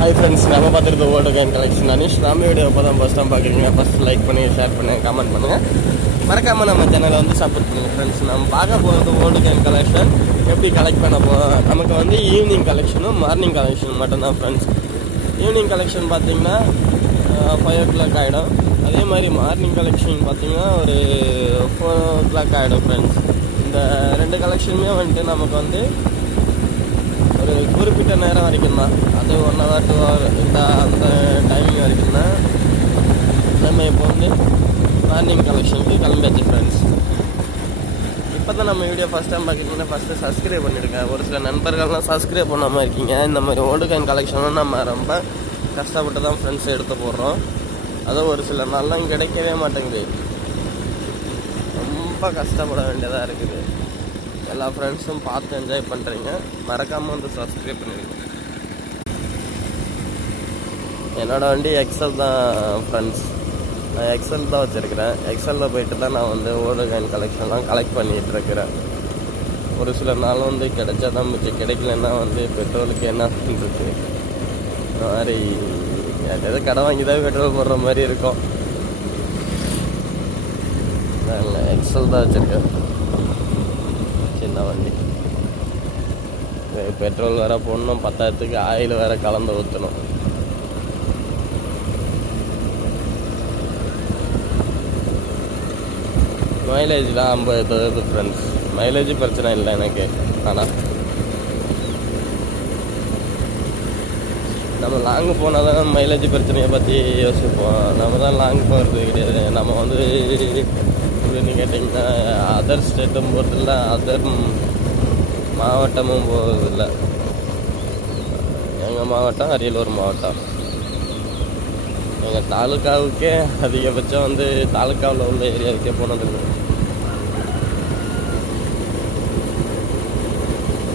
Hi friends, நம்ம பார்த்துருக்க old can collection Anish. நம்ம வீடியோ இப்போ தான் ஃபஸ்ட் டைம் பார்க்குறீங்க, ஃபஸ்ட் லைக் பண்ணி ஷேர் பண்ணுங்கள், கமெண்ட் பண்ணுங்கள், மறக்காமல் நம்ம சேனலை வந்து சப்போர்ட் பண்ணுங்கள் ஃப்ரெண்ட்ஸ். நம்ம பார்க்க போகிறது ஓல்டு கேன் கலெக்ஷன் எப்படி கலெக்ட் பண்ண போகிறோம். நமக்கு வந்து ஈவினிங் கலெக்ஷனும் மார்னிங் கலெக்ஷன் மட்டும்தான் ஃப்ரெண்ட்ஸ். ஈவினிங் கலெக்ஷன் பார்த்திங்கன்னா 5 o'clock ஆகிடும். அதே மாதிரி மார்னிங் கலெக்ஷன் பார்த்திங்கன்னா ஒரு 4 o'clock ஆகிடும் ஃப்ரெண்ட்ஸ். இந்த 2 கலெக்ஷனுமே வந்துட்டு நமக்கு வந்து ஒரு குறிப்பிட்ட நேரம் வரைக்கும் தான். அது 1 hour 2 hour அந்த டைமிங் வரைக்கும் தான். நம்ம இப்போ வந்து மார்னிங் கலெக்ஷனுக்கு கிளம்பியாச்சு ஃப்ரெண்ட்ஸ். இப்போ தான் நம்ம வீடியோ ஃபஸ்ட் டைம் பார்க்குறீங்கன்னா ஃபஸ்ட்டு சப்ஸ்கிரைப் பண்ணிவிடுங்க. ஒரு சில நண்பர்கள்லாம் சப்ஸ்கிரைப் பண்ணாமல் இருக்கீங்க. இந்த மாதிரி ஓல்டு காயின் கலெக்ஷனும் நம்ம ரொம்ப கஷ்டப்பட்டு தான் ஃப்ரெண்ட்ஸ் எடுத்து போடுறோம். அதுவும் ஒரு சில நாள்லாம் கிடைக்கவே மாட்டேங்குது. ரொம்ப கஷ்டப்பட வேண்டியதாக இருக்குது. எல்லா ஃப்ரெண்ட்ஸும் பார்த்து என்ஜாய் பண்ணுறீங்க. மறக்காமல் வந்து சப்ஸ்கிரைப் பண்ணிடுங்க. என்னோடய வண்டி எக்ஸல் தான் ஃப்ரெண்ட்ஸ். நான் எக்ஸல் தான் வச்சுருக்கிறேன். எக்ஸலில் போயிட்டு தான் நான் வந்து ஓல்டு காயின் கலெக்ஷன்லாம் கலெக்ட் பண்ணிகிட்ருக்கிறேன். ஒரு சில நாள் வந்து கிடைச்சா தான் மிச்சம், கிடைக்கலன்னா வந்து பெட்ரோலுக்கு என்ன பண்ணுறது, இந்த மாதிரி எதாவது கடை வாங்கி தான் பெட்ரோல் போடுற மாதிரி இருக்கும். நான் எக்ஸல் தான் வச்சுருக்கேன், சின்ன வண்டி. பெட்ரோல் வேறு போடணும், 10,000க்கு ஆயில் வேறு கலந்து ஊற்றணும். மைலேஜ்லாம் 50 தருது ஃப்ரெண்ட்ஸ். மைலேஜ் பிரச்சனை இல்லை எனக்கு. ஆனால் நம்ம லாங்கு போனால் தான் மைலேஜ் பிரச்சனையை பற்றி யோசிப்போம். நம்ம தான் லாங் போகிறது கிடையாது. நம்ம வந்து எப்படின்னு கேட்டிங்கன்னா அதர் ஸ்டேட்டும் போகிறதில்ல, அதர் மாவட்டமும் போகிறதில்ல. எங்கள் மாவட்டம் அரியலூர் மாவட்டம். எங்கள் தாலுக்காவுக்கே அதிகபட்சம் வந்து தாலுக்காவில் உள்ள ஏரியாவுக்கே போனதில்லை.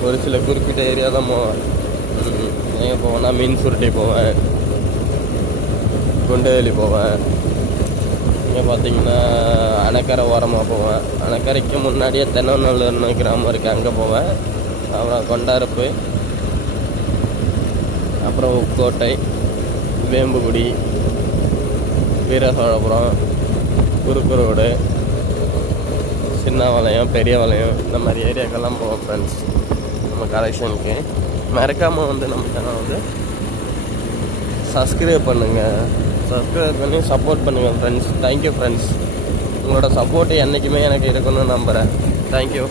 ஒரு சில குறிப்பிட்ட ஏரியா தான் போவேன். எங்கே போவேன்னா மீன் சுருட்டி போவேன், குண்டவேலி போவேன். இங்கே பார்த்திங்கன்னா அணைக்கரை ஓரமாக போவேன். அணைக்கரைக்கு முன்னாடியே தென்னநல்லூர்னு கிராமம் இருக்குது, அங்கே போவேன். அப்புறம் கொண்டாரப்பு, அப்புறம் உக்கோட்டை, வேம்புகுடி, வீரசோழபுரம், குறுக்கு ரோடு, சின்ன வளையம், பெரிய வளையம், இந்த மாதிரி ஏரியாக்கெல்லாம் போவோம் ஃப்ரெண்ட்ஸ் நம்ம கலெக்ஷனுக்கு. மறக்காமல் வந்து நம்ம சேனல் வந்து சப்ஸ்கிரைப் பண்ணுங்கள். சப்ஸ்கிரைப் பண்ணி சப்போர்ட் பண்ணுங்கள் ஃப்ரெண்ட்ஸ். Thank you friends. உங்களோட சப்போர்ட்டு என்றைக்குமே எனக்கு இருக்கணும்னு நம்புகிறேன். தேங்க்யூ.